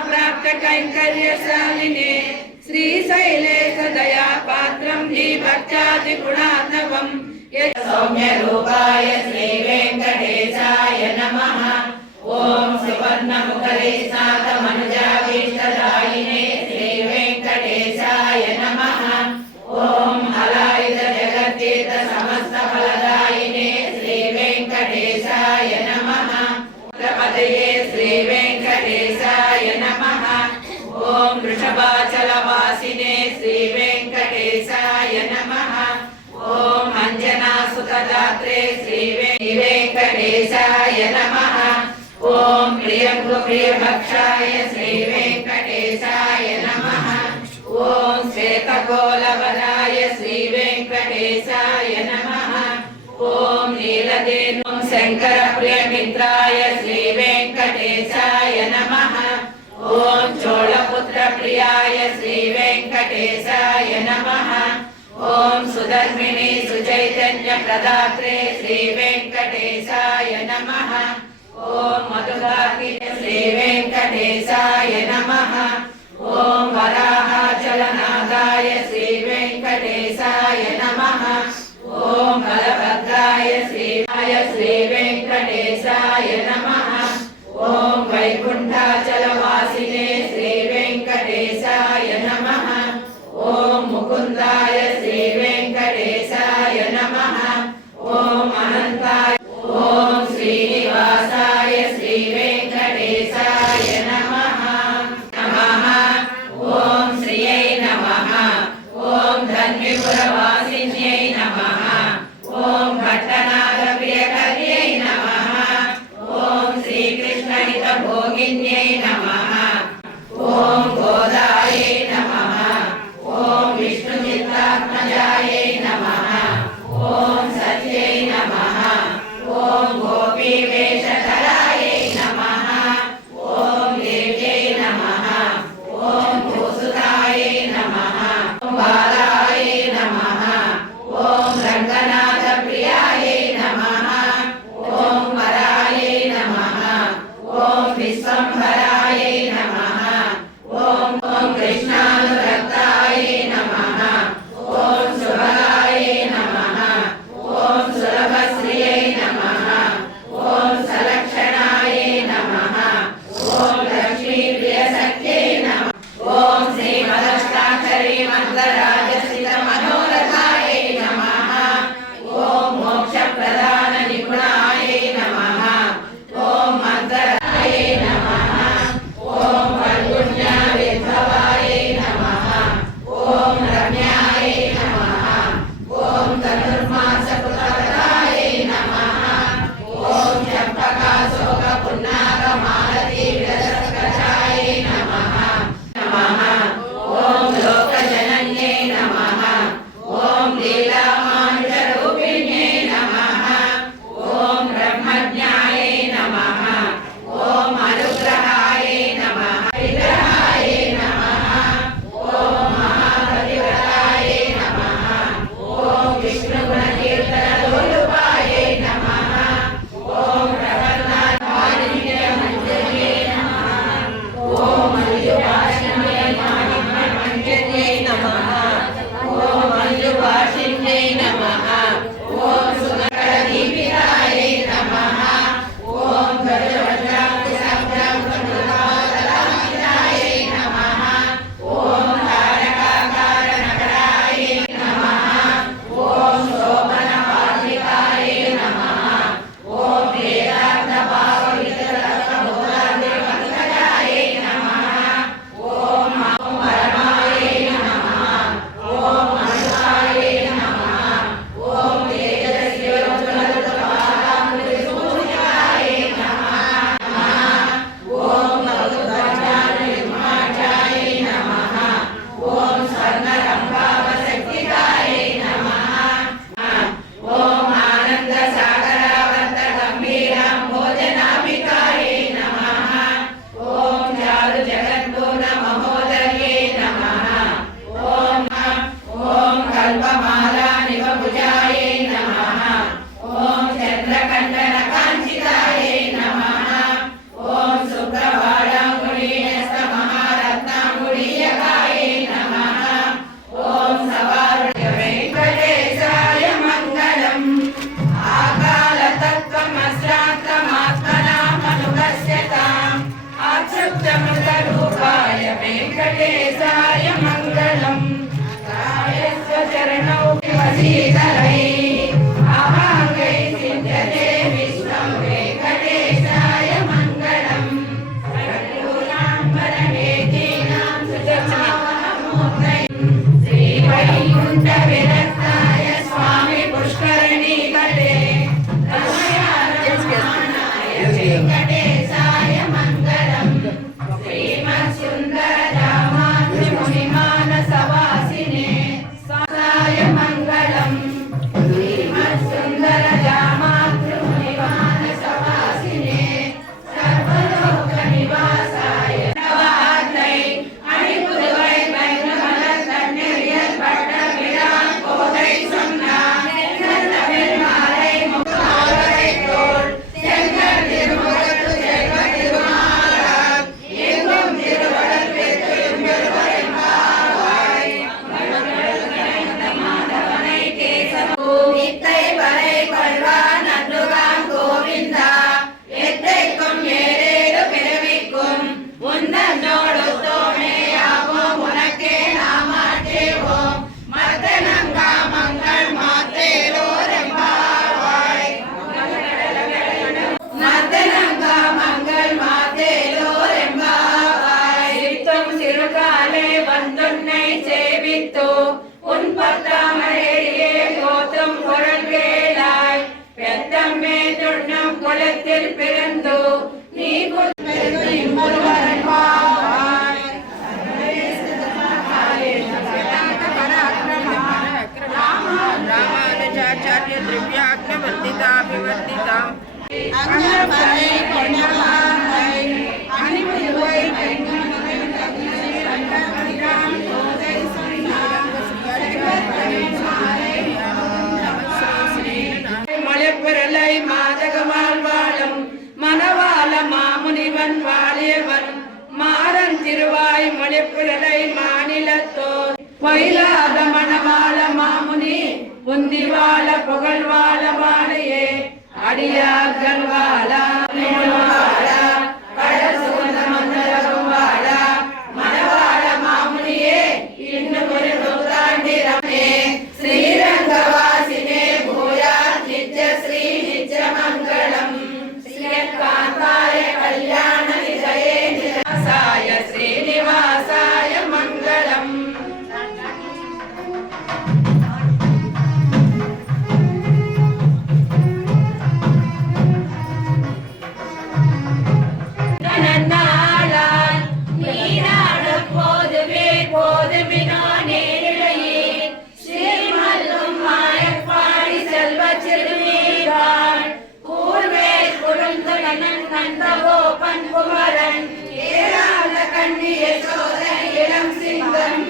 लब्ध परम प्राप्त कैङ्कर्यशालिने श्रीशैलेश दया पात्रं भक्त्यादि गुणार्णवम् सौम्यरूपाय श्रीवेङ्कटेशाय नमः ॐ सुवर्णमुखरे स्नातमनुजाभीष्टदायिने श्रीवेङ्कटेशाय नमः ॐ हलायुध जगद्गीत समस्तफलदायिने श्रीवेङ्कटेशाय नमः प्रपदये श्रीवेङ्कटेशाय नमः ॐ प्रियङ्गुप्रियभक्षाय श्रीवेङ्कटेशाय नमः ॐ श्वेतकोलवराय श्रीवेङ्कटेशाय नमः ॐ नीलदेनु शङ्करप्रियमित्राय श्रीवेङ्कटेशाय ॐ सुधर्मिणि सुचैतन्यप्रदात्रे श्रीवेङ्कटेशाय नमः ॐ मधुगाहि श्रीवेङ्कटेशाय नमः ॐ वराहाचलनादाय श्रीवेङ्कटेशाय नमः ॐ बलभद्राय श्रीवाय श्रीवेङ्कटेशाय नमः ॐ वैकुण्ठाचलवासिने terreno, que பெருந்தோ நீ ராமானுஜாச்சாரிய திரவியாத்ம வர்த்திதா விவர்த்திதா அங்கர் பரை கொண்டலா புந்தி வாழ புகழ் வாழ வாழையே அடியார்கள் வாழ கண்ணன் கந்தகோ பன்குமரன் ஏறாத கண்ணி யசோதன் இளம் சிங்கம்.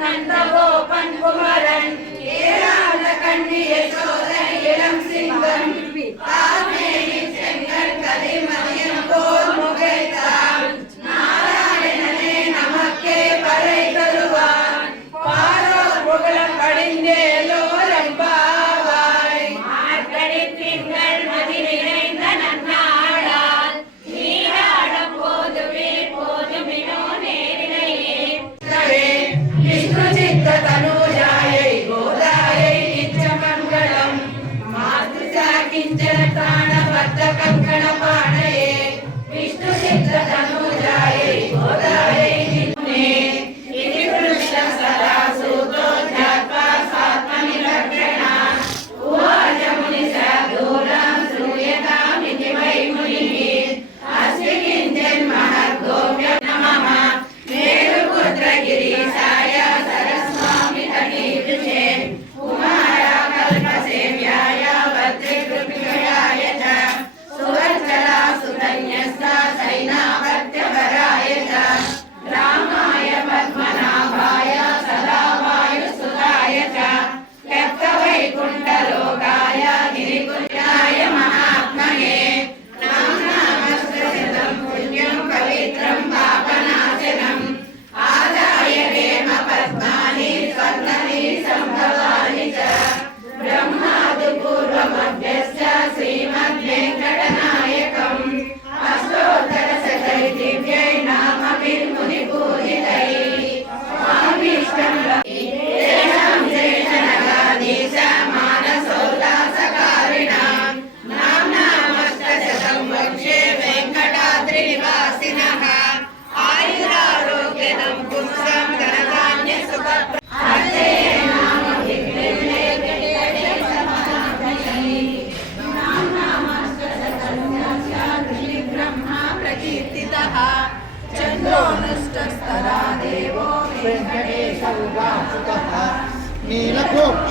நந்தகோபன் குமரன் ஏராள கண்ணி யசோதன் இளம் சிங்கம் ஆமே হোক